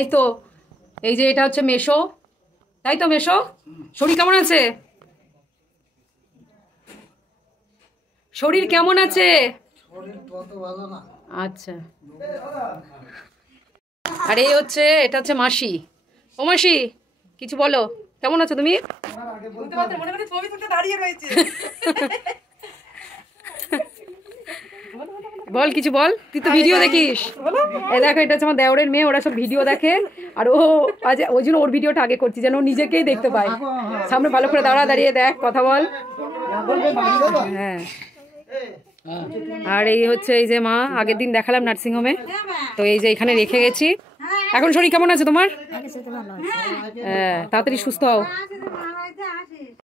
এই তো এই যে এটা হচ্ছে মেশো, তাই তো মেশো? শরীর কেমন আছে? শরীর কেমন আছে? আচ্ছা। আর এই হচ্ছে, এটা হচ্ছে মাসি। ও মাসি, কিছু বলো, কেমন আছো তুমি? বল, কিছু বল, তুই তো ভিডিও দেখিস। এই দেখো, এটা হচ্ছে আমার দেওরের মেয়ে, ওরা সব ভিডিও দেখে। আর ও আজ ওই জন্য ওর ভিডিওটা আগে করছি, যেন ও নিজেকেই দেখতে পায়। সামনে ভালো করে দাঁড়িয়ে দেখ, কথা বল। হ্যাঁ। আর এই হচ্ছে এই যে মা, আগের দিন দেখালাম নার্সিংহোমে, তো এই যে এখানে রেখে গেছি। এখন শরীর কেমন আছে তোমার? হ্যাঁ, তাড়াতাড়ি সুস্থ হও।